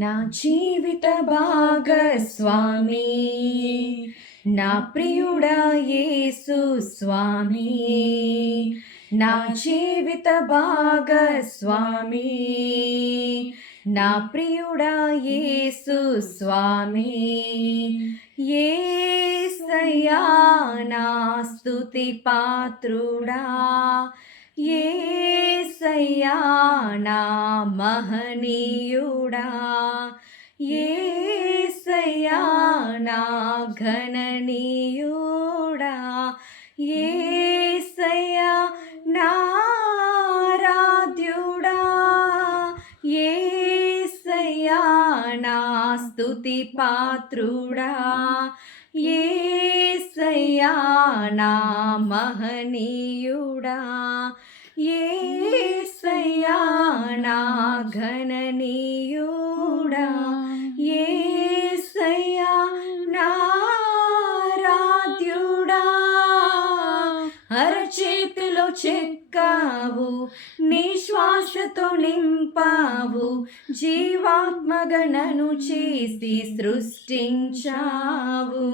నా జీవిత భాగస్వామి, నా ప్రియుడా యేసు స్వామి, నా జీవిత భాగస్వామి, నా ప్రియుడా యేసు స్వామి. యేసయ్యా నా స్తుతి పాత్రుడా, యేసయ్యా నా మహనీయుడా, యేసయ్యా నా ఘననీయుడా, యేసయ్యా నా ఆరాధ్యుడా, యేసయ్యా నా స్తుతి పాత్రుడా, యేసయ్యా నా మహనీయుడా, యేసయ్యా నా ఘననీయుడా, యేసయ్యా నా ఆరాధ్యుడా. అరచేతిలో చెక్కావు, నీ శ్వాసతో నింపావు, జీవాత్మగణను చేసి సృష్టించావు.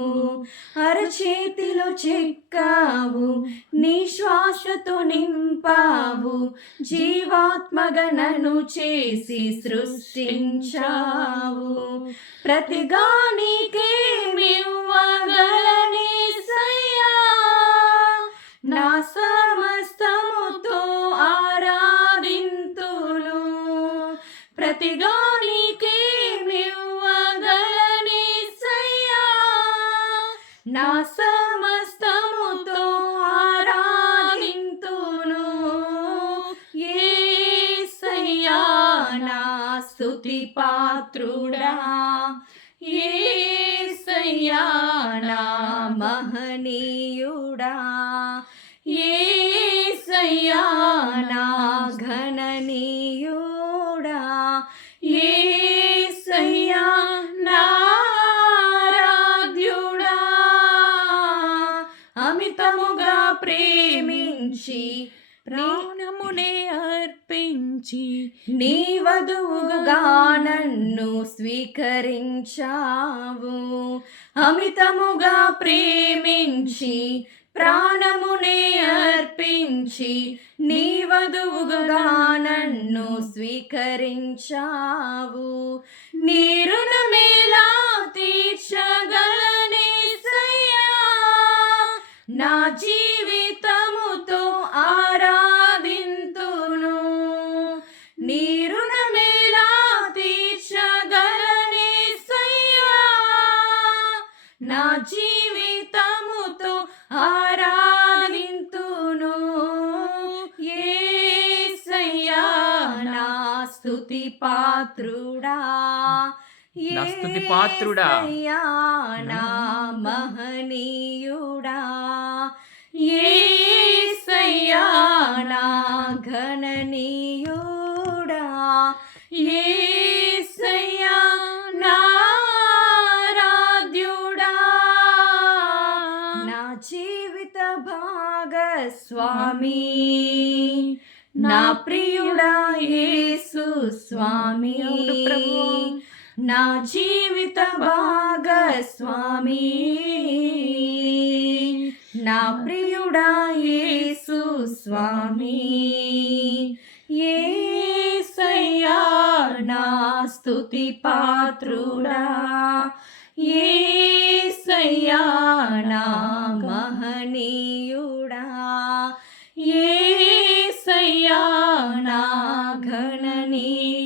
అరచేతిలో చెక్కావు, నీ శ్వాసతో నింపావు, జీవాత్మగణను చేసి సృష్టించావు. ప్రతిగా నీకేమివ్వగలనేసయ్యా, నా సమస్తముతో ఆరాధింతును. ప్రతిగా నీకేమివ్వగలనేసయ్యా, నా సమస్తముతో ఆరాధింతును. యేసయ్యా నా స్తుతి పాత్రుడా, యేసయ్యా నా మహనీయుడా, యేసయ్యా నా ఘననీయుడా, యేసయ్యా నా ఆరాధ్యుడా. అమితముగా ప్రేమించి ప్రాణమునే అర్పించి నీ వధువుగా నన్ను స్వీకరించావు. అమితముగా ప్రేమించి ప్రాణమునే అర్పించి నీ వధువుగా నన్ను స్వీకరించావు. నీ రుణమేలా తీర్చగలనేసయ్యా, నా జీవితముతో ఆరాధింతును. నీ రుణమేలా తీర్చగలనేసయ్యా, నా జీవితముతో ఆరాధింతును. యేసయ్యా నా స్తుతి పాత్రుడా, నా స్తుతి పాత్రుడా, యేసయ్యా నా మహనీయుడా, యేసయ్యా నా ఘననీయుడా, యేసయ్యా నా ఆరాధ్యుడా. నా జీవిత భాగస్వామి, నా ప్రియుడా యేసు స్వామి, నా జీవిత భాగస్వామి, నా ప్రియుడా యేసు స్వామి. యేసయ్యా నా స్తుతి పాత్రుడా, యేసయ్యా నా మహనీయుడా, యేసయ్యా నా ఘననీయుడా.